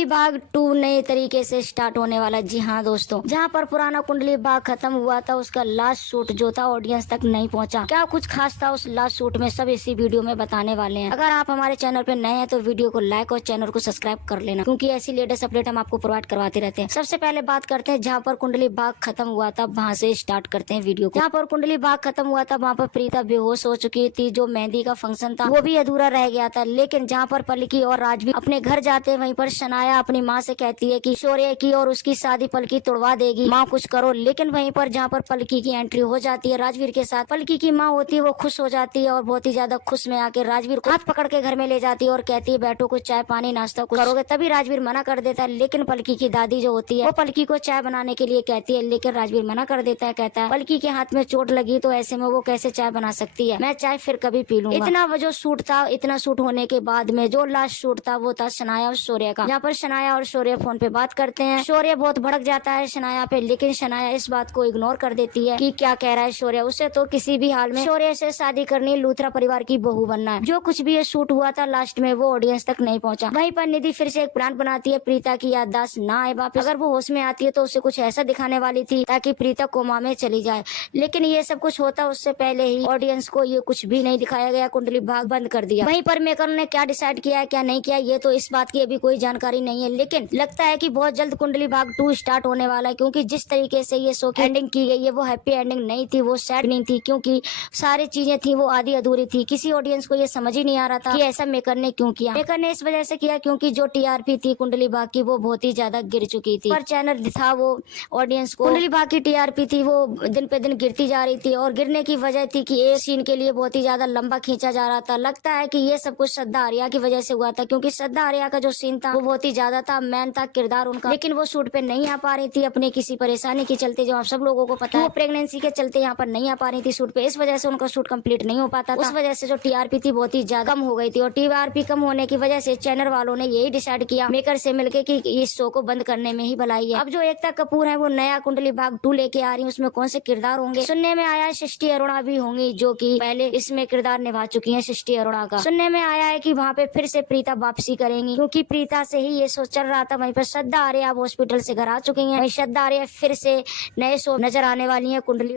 कुंडली भाग 2 नए तरीके से स्टार्ट होने वाला। जी हाँ दोस्तों, जहाँ पर पुराना कुंडली भाग खत्म हुआ था उसका लास्ट शूट जो था ऑडियंस तक नहीं पहुँचा। क्या कुछ खास था उस लास्ट शूट में, सब इसी वीडियो में बताने वाले हैं। अगर आप हमारे चैनल पे नए हैं तो वीडियो को लाइक और चैनल को सब्सक्राइब कर लेना, क्योंकि ऐसी लेटेस्ट अपडेट हम आपको प्रोवाइड करवाते रहते हैं। सबसे पहले बात करते हैं जहाँ पर कुंडली भाग खत्म हुआ था, वहाँ से स्टार्ट करते हैं वीडियो को। जहाँ पर कुंडली भाग खत्म हुआ था वहाँ पर प्रीता बेहोश हो चुकी थी। जो मेहंदी का फंक्शन था वो भी अधूरा रह गया था। लेकिन जहाँ पर पलकी और राजवीर अपने घर जाते हैं, वहीं पर शनाया अपनी माँ से कहती है कि शौर्य की और उसकी शादी पलकी तोड़वा देगी, माँ कुछ करो। लेकिन वहीं पर जहाँ पर पलकी की एंट्री हो जाती है राजवीर के साथ, पलकी की माँ होती है वो खुश हो जाती है और बहुत ही ज्यादा खुश में आके राजवीर को हाथ पकड़ के घर में ले जाती है और कहती है बैठो, कुछ चाय पानी नाश्ता कुछ करोगे। तभी राजवीर मना कर देता है। लेकिन पलकी की दादी जो होती है वो पलकी को चाय बनाने के लिए कहती है, लेकिन राजवीर मना कर देता है। कहता है पलकी के हाथ में चोट लगी तो ऐसे में वो कैसे चाय बना सकती है, मैं चाय फिर कभी पी लूंगा। इतना वो जो शूट था, इतना शूट होने के बाद में जो लास्ट शूट था वो था शनाया और शौर्य का। जहाँ पर शनाया और शौर्य फोन पे बात करते हैं। शौर्य बहुत भड़क जाता है शनाया पे, लेकिन शनाया इस बात को इग्नोर कर देती है कि क्या कह रहा है शौर्य, उसे तो किसी भी हाल में शौर्य से शादी करनी, लूथरा परिवार की बहू बनना है। जो कुछ भी ये शूट हुआ था लास्ट में वो ऑडियंस तक नहीं पहुंचा। वहीं पर निधि फिर से एक प्लान बनाती है प्रीता की याददाश्त ना आए वापस। अगर वो होश में आती है तो उसे कुछ ऐसा दिखाने वाली थी ताकि प्रीता कोमा में चली जाए। लेकिन ये सब कुछ होता उससे पहले ही ऑडियंस को ये कुछ भी नहीं दिखाया गया, कुंडली भाग बंद कर दिया। वहीं पर मेकर ने क्या डिसाइड किया है क्या नहीं किया ये तो इस बात की अभी कोई जानकारी नहीं है। लेकिन लगता है कि बहुत जल्द कुंडली भाग 2 स्टार्ट होने वाला है, क्योंकि जिस तरीके से ये शो की एंडिंग की गई है वो हैप्पी एंडिंग नहीं थी, वो सैड नहीं थी, क्योंकि सारी चीजें थी वो आधी अधूरी थी। किसी ऑडियंस को ये समझ ही नहीं आ रहा था कि ऐसा मेकर ने क्यों किया। मेकर ने इस वजह से किया क्योंकि जो टीआरपी थी कुंडली भाग की वो बहुत ही ज्यादा गिर चुकी थी। पर चैनल था वो ऑडियंस को कुंडली भाग की टीआरपी थी वो दिन पे दिन गिरती जा रही थी, और गिरने की वजह थी कि एक सीन के लिए बहुत ही ज्यादा लंबा खींचा जा रहा था। लगता है कि ये सब कुछ श्रद्धा आर्या की वजह से हुआ था, क्योंकि श्रद्धा आर्या का जो सीन था वो बहुत ही ज्यादा था, मैन था किरदार उनका। लेकिन वो शूट पे नहीं आ पा रही थी अपने किसी परेशानी के चलते, जो आप सब लोगों को पता है। वो प्रेगनेंसी के चलते यहाँ पर नहीं आ पा रही थी शूट पे, इस वजह से उनका शूट कंप्लीट नहीं हो पाता था। उस वजह से जो टीआरपी थी बहुत ही ज्यादा कम हो गई थी, और टीआरपी कम होने की वजह से चैनल वालों ने यही डिसाइड किया मेकर से मिलकर कि इस शो को बंद करने में ही भलाई है। अब जो एकता कपूर है वो नया कुंडली भाग 2 लेके आ रही है, उसमें कौन से किरदार होंगे सुनने में आया है सृष्टि अरोड़ा भी होंगी, जो कि पहले इसमें किरदार निभा चुकी है। सृष्टि अरोड़ा का सुनने में आया है कि वहाँ पे फिर से प्रीता वापसी करेंगी, क्योंकि प्रीता से ही ये शो चल रहा था। वहीं पर श्रद्धा आर्या अब हॉस्पिटल से घर आ चुकी है। वहीं श्रद्धा आर्या फिर से नए शो नजर आने वाली है कुंडली